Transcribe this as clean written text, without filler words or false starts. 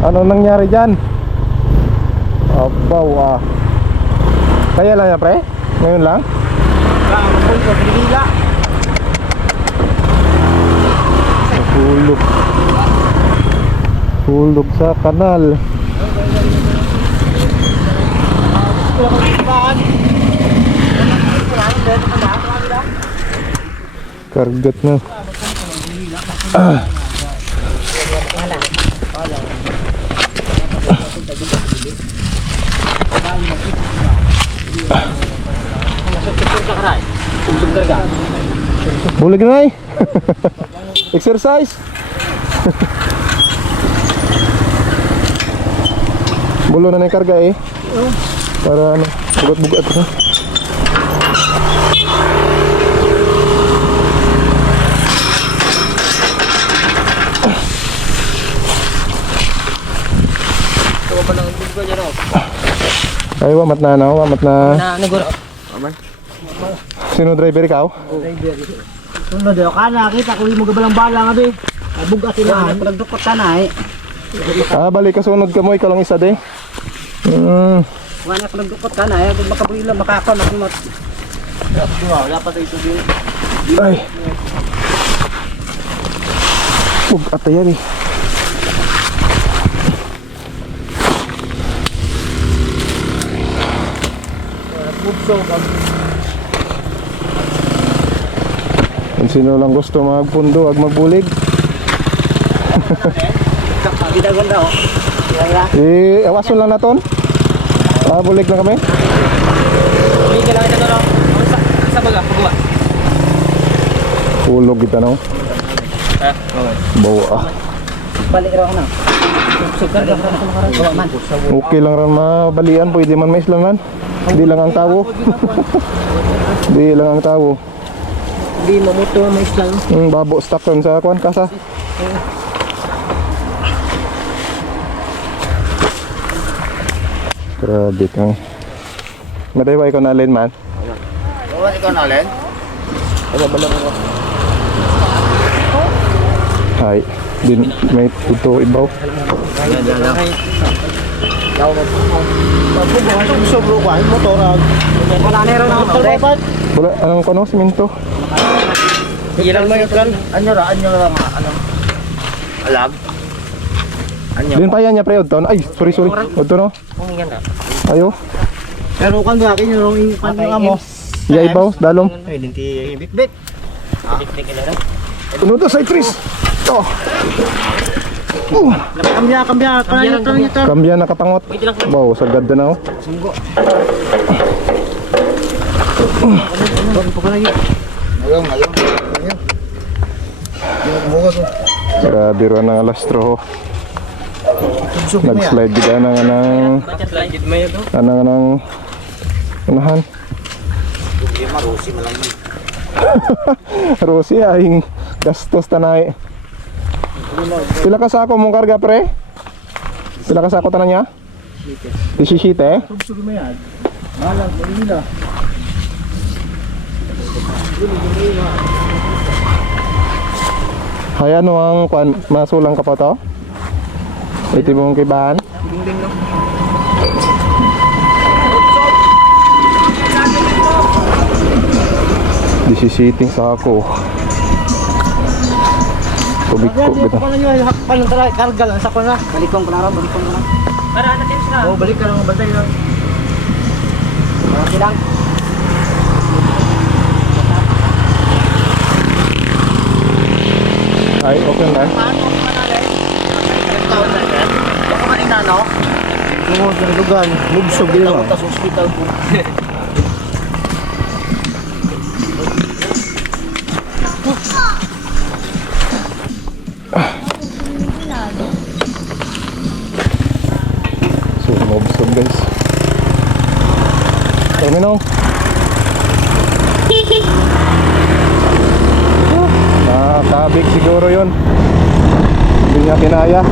Ano nangyari dyan? Abaw ah. Kaya lang yan pre? Ngayon lang? Hulog. Hulog sa kanal. Kargat na. Bulig na eh. Exercise. Bulo na yung karga eh. Para ano, bugat-bugat na. Ay, wamat na ano, wamat na. Naguro. Sino driver ikaw? Driver. Sunod daw ka nakita ko mo gabalang bala nga be. Bugat sila. Nagdukot ka na eh. Ah, balik ka sunod ka mo, ikaw lang isa de. Wala ko nagdukot ka na eh. Kung makabulila makakaw na kumot. Wala pa tayo tubig. Ay. Bugat yan eh. Kung sino lang gusto magpundo ag magbulig. Bidagon daw. Awason lang naton. Bulig na kami. Hindi ka lang ito no. Sa baga, pagwa. Hulog kita no. Bawa ah. Balik raw na. Sugar ka na kumakarang man. Okay lang ran mabalian, pwede man mais lang man. Hindi lang ang tawo. Hindi lang ang tawo. Hindi mamuto mo islang. Babo stock ron sa kuan kasa. Grabe kang. Madaywa ikaw na alin man. Wala ikaw na alin? Ano balang ako? Hay, din may ito ibaw. Sobro ko ay motor. Wala na ron ang motor. Wala anong kuno semento. Ilang mo yun? Anyo ra ano? Alag. Anyo. Din pa yan niya pre udton. Ay, sorry. Udton no. Kung yan na. Ayo. Pero kan ba akin yung panyo mo? Ya ibaw dalom. Ay dinti bit. Bit kila. Puno to sa Tris. To. Kambya Kambya nakapangot. Wow, sagad na oh. Sunggo. Bago pa lagi. Ngayon. Grabe ro ng alastro. Nag-slide kita nang unahan. Rosi ay gastos tanay. Pila ka sako mong karga pre? Pila ka sako tanan niya? 17 eh? Malang Manila. Hay ano ang kwan, masulang ka pa to? Iti mong kibahan? Ding no. Disisiting sa ako. Tubig ko Dito pa lang yung hakpan ng karga lang sa ko na. Balikong ko na. Para natin sila. Oh, balik ka lang bantay lang. Okay lang. Ay, okay na. Paano ko manalay? Baka manina no? Oo, dugan. Lugsog din mo. Sa hospital po. So, mabusog guys. Terminal. Kabig siguro yun. Hindi niya kinaya.